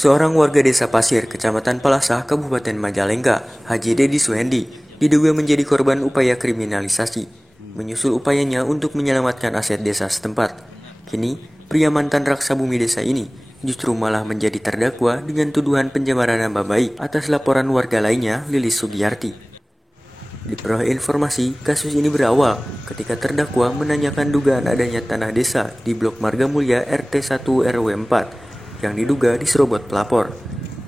Seorang warga desa Pasir, Kecamatan Palasah, Kabupaten Majalengka, Haji Dedi Suhendi, diduga menjadi korban upaya kriminalisasi, menyusul upayanya untuk menyelamatkan aset desa setempat. Kini, pria mantan raksa bumi desa ini justru malah menjadi terdakwa dengan tuduhan pencemaran nama baik atas laporan warga lainnya, Lilis Sugiyarti. Diperoleh informasi, kasus ini berawal ketika terdakwa menanyakan dugaan adanya tanah desa di Blok Marga Mulya RT 1 RW 4 yang diduga diserobot pelapor,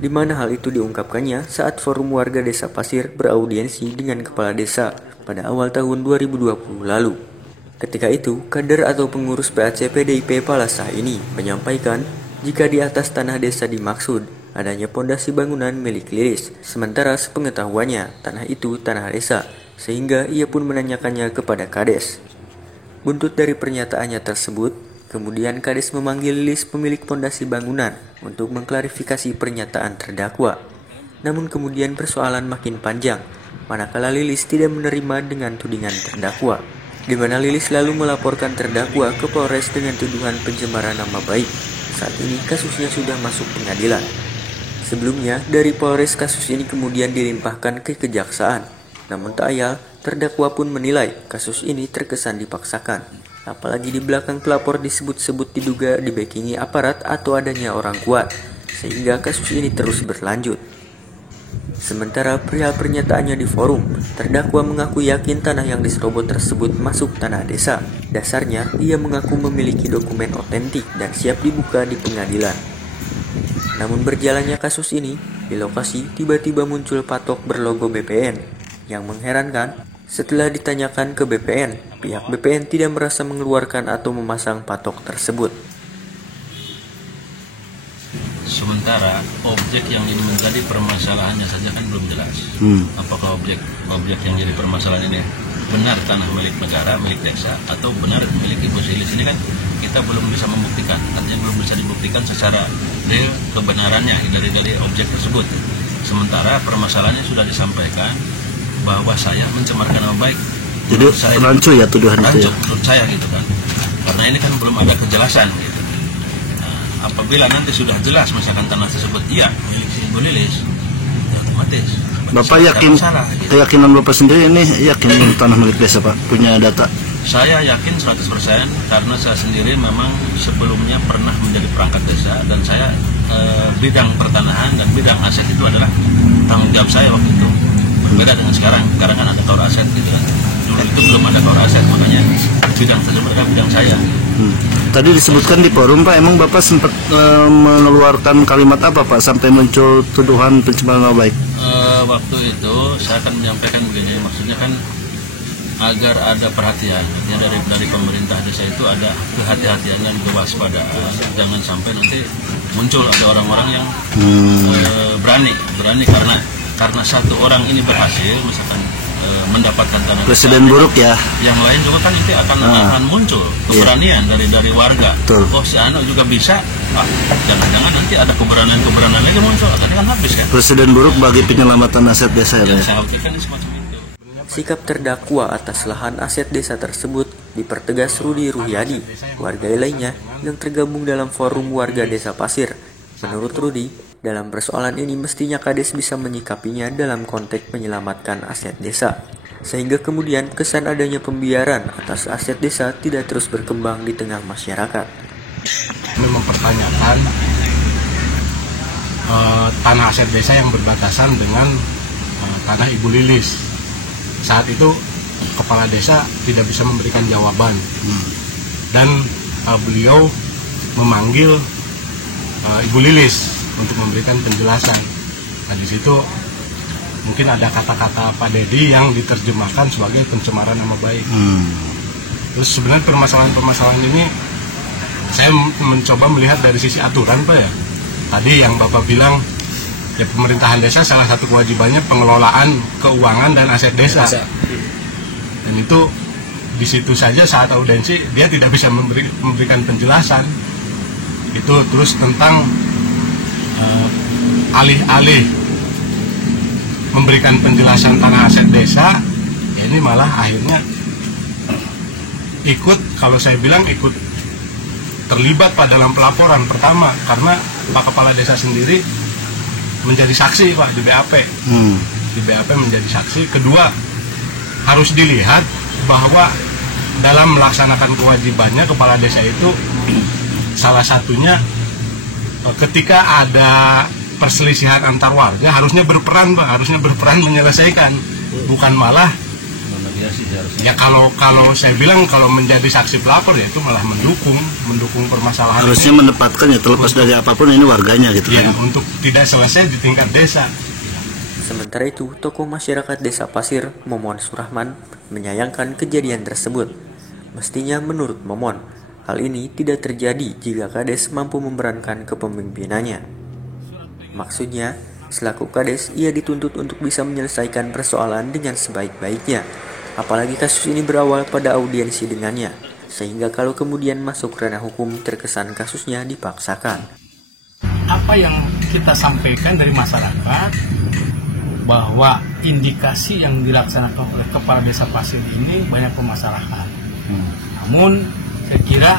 di mana hal itu diungkapkannya saat forum warga desa Pasir beraudiensi dengan kepala desa pada awal tahun 2020 lalu. Ketika itu, kader atau pengurus PAC PDIP Palasah ini menyampaikan jika di atas tanah desa dimaksud adanya pondasi bangunan milik Lilis, sementara sepengetahuannya tanah itu tanah desa, sehingga ia pun menanyakannya kepada Kades. Buntut dari pernyataannya tersebut, kemudian Kades memanggil Lilis pemilik pondasi bangunan untuk mengklarifikasi pernyataan terdakwa. Namun kemudian persoalan makin panjang, manakala Lilis tidak menerima dengan tudingan terdakwa, di mana Lilis lalu melaporkan terdakwa ke Polres dengan tuduhan pencemaran nama baik. Saat ini kasusnya sudah masuk pengadilan. Sebelumnya, dari Polres kasus ini kemudian dilimpahkan ke Kejaksaan. Namun tak ayal, terdakwa pun menilai kasus ini terkesan dipaksakan. Apalagi di belakang pelapor disebut-sebut diduga dibackingi aparat atau adanya orang kuat, sehingga kasus ini terus berlanjut. Sementara perihal pernyataannya di forum, terdakwa mengaku yakin tanah yang diserobot tersebut masuk tanah desa. Dasarnya, ia mengaku memiliki dokumen otentik dan siap dibuka di pengadilan. Namun berjalannya kasus ini, di lokasi tiba-tiba muncul patok berlogo BPN. Yang mengherankan, setelah ditanyakan ke BPN, pihak BPN tidak merasa mengeluarkan atau memasang patok tersebut. Sementara objek yang ini menjadi permasalahannya saja kan belum jelas. Apakah objek yang jadi permasalahan ini benar tanah milik negara, milik desa, atau benar milik Ibu Lilis? Ini kan kita belum bisa membuktikan, artinya belum bisa dibuktikan secara real kebenarannya dari objek tersebut. Sementara permasalahannya sudah disampaikan bahwa saya mencemarkan nama baik. Jadi rancu ya tuduhan itu ya? Menurut saya gitu kan, karena ini kan belum ada kejelasan gitu. Apabila nanti sudah jelas misalkan tanah tersebut iya milik Ibu Lilis, ya otomatis Bapak yakin masalah, gitu. Keyakinan Bapak sendiri ini yakin tanah milik desa Pak? Punya data? Saya yakin 100% karena saya sendiri memang sebelumnya pernah menjadi perangkat desa dan saya bidang pertanahan dan bidang aset itu adalah tanggung jawab saya waktu itu. Berbeda dengan sekarang kan ada tower aset gitu kan. Dulu itu belum ada tower aset, makanya bidang tersebut adalah bidang saya. Tadi disebutkan di forum Pak, emang Bapak sempat mengeluarkan kalimat apa Pak sampai muncul tuduhan pencemaran nama baik? Waktu itu saya akan menyampaikan begini, maksudnya kan agar ada perhatian, artinya dari pemerintah desa itu ada kehati-hatian dan kewaspadaan, jangan sampai nanti muncul ada orang-orang yang berani karena satu orang ini berhasil misalkan mendapatkan tanah presiden buruk ya, yang lain juga kan nanti akan muncul keberanian dari warga. Betul. Oh si Anu juga bisa, jangan-jangan nanti ada keberanian lagi muncul, tadi kan habis kan. Presiden buruk bagi penyelamatan aset desa ya. Saya pikir semacam itu. Sikap terdakwa atas lahan aset desa tersebut dipertegas Rudi Ruhyadi, warga lainnya yang tergabung dalam forum warga desa Pasir. Menurut Rudi, dalam persoalan ini mestinya Kades bisa menyikapinya dalam konteks menyelamatkan aset desa, sehingga kemudian kesan adanya pembiaran atas aset desa tidak terus berkembang di tengah masyarakat. Kami mempertanyakan tanah aset desa yang berbatasan dengan tanah Ibu Lilis. Saat itu kepala desa tidak bisa memberikan jawaban dan beliau memanggil Ibu Lilis untuk memberikan penjelasan. Nah di situ mungkin ada kata-kata Pak Dedi yang diterjemahkan sebagai pencemaran nama baik. Terus sebenarnya permasalahan ini saya mencoba melihat dari sisi aturan Pak ya. Tadi yang Bapak bilang ya pemerintahan desa salah satu kewajibannya pengelolaan keuangan dan aset desa. Dan itu di situ saja saat audiensi dia tidak bisa memberikan penjelasan. Itu terus tentang alih-alih memberikan penjelasan tanah aset desa, ya ini malah akhirnya ikut, kalau saya bilang ikut terlibat pada dalam pelaporan. Pertama, karena Pak Kepala Desa sendiri menjadi saksi Pak di BAP. Di BAP menjadi saksi. Kedua, harus dilihat bahwa dalam melaksanakan kewajibannya Kepala Desa itu salah satunya ketika ada perselisihan antar warga harusnya berperan Pak, harusnya berperan menyelesaikan, bukan malah ya kalau saya bilang kalau menjadi saksi pelapor ya itu malah mendukung permasalahan. Harusnya menempatkan ya, terlepas dari apapun ini warganya gitu ya, kan. untuk tidak selesai di tingkat desa. Sementara itu, tokoh masyarakat Desa Pasir, Momon Surahman, menyayangkan kejadian tersebut. Mestinya menurut Momon, hal ini tidak terjadi jika Kades mampu memerankan kepemimpinannya. Maksudnya, selaku Kades, ia dituntut untuk bisa menyelesaikan persoalan dengan sebaik-baiknya. Apalagi kasus ini berawal pada audiensi dengannya, sehingga kalau kemudian masuk ranah hukum terkesan kasusnya dipaksakan. Apa yang kita sampaikan dari masyarakat, bahwa indikasi yang dilaksanakan oleh Kepala Desa Pasir ini banyak permasalahan. Namun saya kira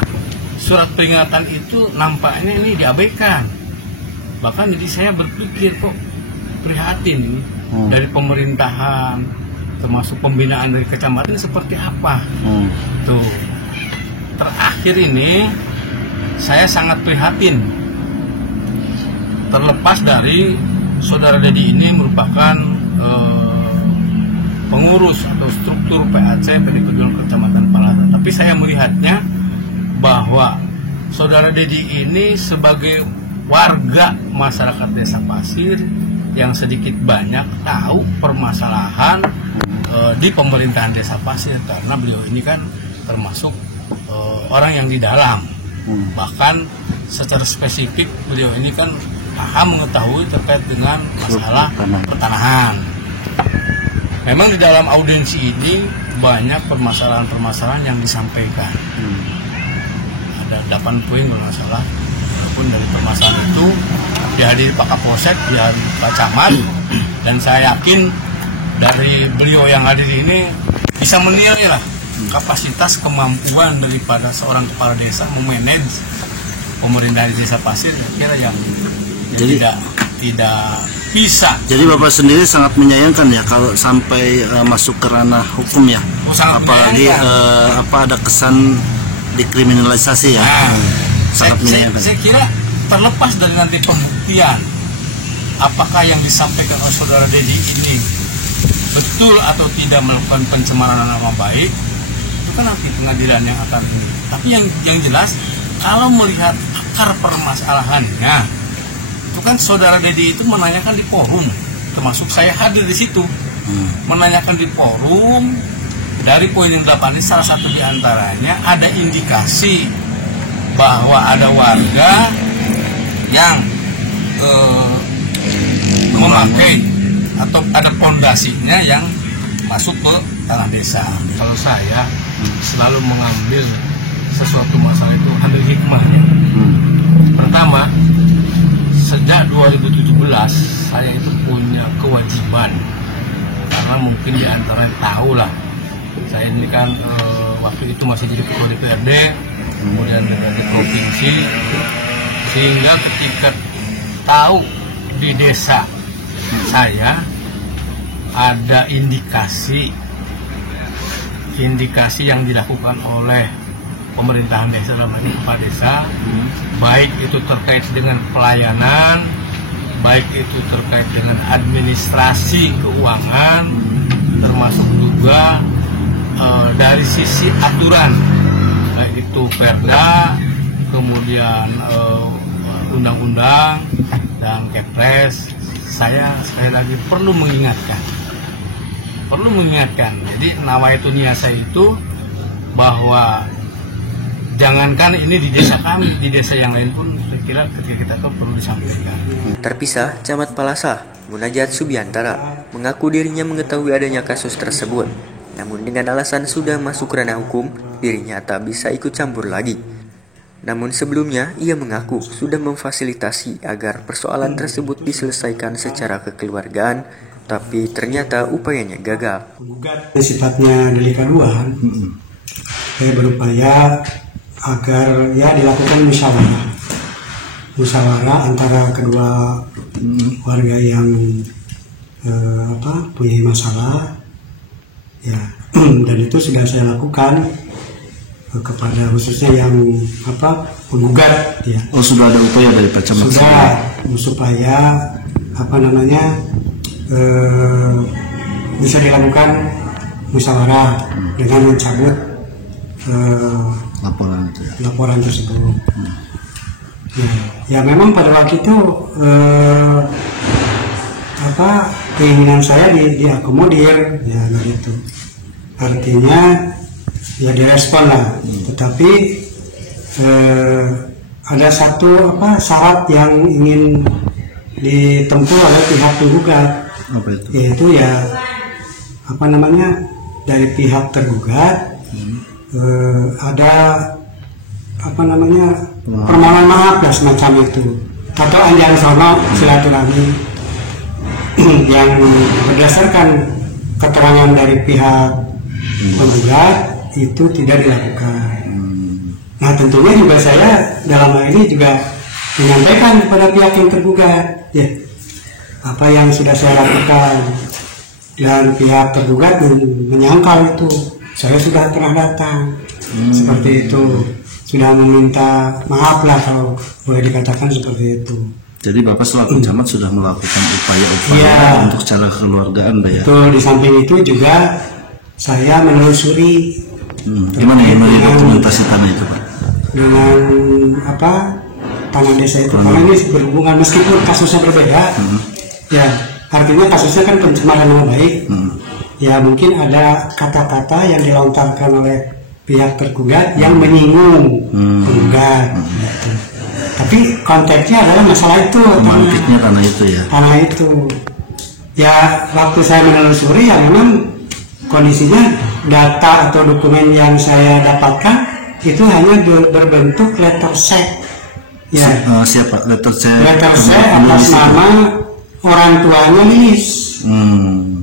surat peringatan itu nampaknya ini diabaikan. Bahkan jadi saya berpikir kok prihatin ini dari pemerintahan, termasuk pembinaan dari kecamatan seperti apa. Tuh. Terakhir ini saya sangat prihatin. Terlepas dari Saudara Dedi ini merupakan pengurus atau struktur PAC dari Perjuangan Kecamatan Palasa. Tapi saya melihatnya bahwa Saudara Dedi ini sebagai warga masyarakat Desa Pasir yang sedikit banyak tahu permasalahan di pemerintahan Desa Pasir, karena beliau ini kan termasuk orang yang di dalam. Bahkan secara spesifik beliau ini kan paham mengetahui terkait dengan masalah pertanahan. Memang di dalam audiensi ini banyak permasalahan-permasalahan yang disampaikan. Ada 8 poin kalau nggak salah. Walaupun dari permasalahan itu dihadiri Pak Kapolsek, dihadiri Pak Camat, dan saya yakin dari beliau yang hadir ini bisa menilai lah kapasitas kemampuan daripada seorang kepala desa memanage pemerintahan Desa Pasir, kira yang tidak bisa. Jadi Bapak sendiri sangat menyayangkan ya kalau sampai masuk ke ranah hukum ya. Apalagi ada kesan dikriminalisasi ya. Sangat menyayangkan. Saya kira terlepas dari nanti pembuktian apakah yang disampaikan oleh Saudara Dedi ini betul atau tidak melakukan pencemaran nama baik, itu kan nanti pengadilan yang akan ini. Tapi yang jelas kalau melihat akar permasalahannya, itu kan Saudara Dedi itu menanyakan di forum, termasuk saya hadir di situ, menanyakan di forum. Dari poin yang 8 ini salah satu diantaranya ada indikasi bahwa ada warga yang memakai atau ada pondasinya yang masuk ke tanah desa. Kalau saya selalu mengambil sesuatu masalah itu ada hikmahnya. Pertama, sejak 2017 saya itu punya kewajiban, karena mungkin diantaranya tahu lah, saya ini kan waktu itu masih jadi ketua DPRD, kemudian dari provinsi, sehingga ketika tahu di desa saya ada indikasi yang dilakukan oleh pemerintahan desa, dalam hal kepala desa, baik itu terkait dengan pelayanan, baik itu terkait dengan administrasi keuangan, termasuk juga dari sisi aturan, baik itu Perda, kemudian undang-undang dan Kepres. Saya sekali lagi perlu mengingatkan. Jadi nawaitu niasa itu bahwa jangankan ini di desa kami, di desa yang lain pun saya kira ketika kita tahu perlu disampaikan. Terpisah, Camat Palasa, Munajat Subiantara, mengaku dirinya mengetahui adanya kasus tersebut. Namun dengan alasan sudah masuk ranah hukum, dirinya tak bisa ikut campur lagi. Namun sebelumnya, ia mengaku sudah memfasilitasi agar persoalan tersebut diselesaikan secara kekeluargaan, tapi ternyata upayanya gagal. Penggugat sifatnya delik aduan, saya berupaya agar ya dilakukan musyawarah antara kedua warga yang punya masalah ya. Dan itu sudah saya lakukan kepada khususnya yang penggugat ya. Oh, sudah ada upaya dari Pak Camat? Sudah, supaya bisa dilakukan musyawarah dengan mencabut laporan tersebut. Ya memang pada waktu itu keinginan saya diakomodir ya begitu. Artinya ya direspon lah. Tetapi ada satu syarat yang ingin ditempuh oleh pihak penggugat. Apa itu? Yaitu ya dari pihak tergugat ada permohonan maaf lah semacam itu, atau anjang sono silaturahmi yang berdasarkan keterangan dari pihak penggugat itu tidak dilakukan. Nah tentunya juga saya dalam hal ini juga menyampaikan kepada pihak yang tergugat ya apa yang sudah saya lakukan, dan pihak tergugat menyangkal itu saya sudah pernah datang seperti itu, sudah meminta maaf lah kalau boleh dikatakan seperti itu. Jadi Bapak selaku camat sudah melakukan upaya-upaya untuk secara kekeluargaan, Pak ya? Itu di samping itu juga saya menelusuri gimana ya melihat dokumentasi tanah itu, Pak? Dengan tanah desa itu, karena ini berhubungan meskipun kasusnya berbeda, ya artinya kasusnya kan pencemaran nama baik, ya mungkin ada kata-kata yang dilontarkan oleh pihak tergugat yang menyinggung penggugat. Tapi konteksnya adalah masalah itu, tanah itu ya. Tanah itu, ya waktu saya menelusuri ya memang kondisinya data atau dokumen yang saya dapatkan itu hanya berbentuk letter C. Ya. Siapa letter C? Letter C atas nama orang tuanya Lilis.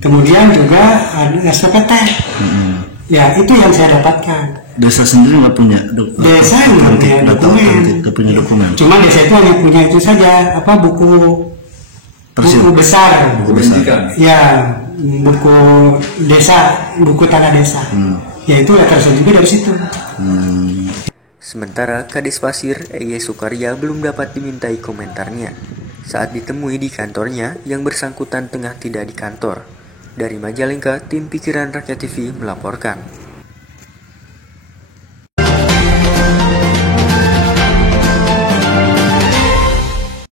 Kemudian juga ada SPT. Ya itu yang saya dapatkan. Desa sendiri nggak punya desa nggak punya dokumen. Cuma desa itu hanya punya itu saja, buku besar. Ya, buku desa, buku tanah desa. Yaitu letter C juga dari situ. Sementara Kades Pasir EY Sukarya belum dapat dimintai komentarnya saat ditemui di kantornya yang bersangkutan tengah tidak di kantor. Dari Majalengka, tim Pikiran Rakyat TV melaporkan.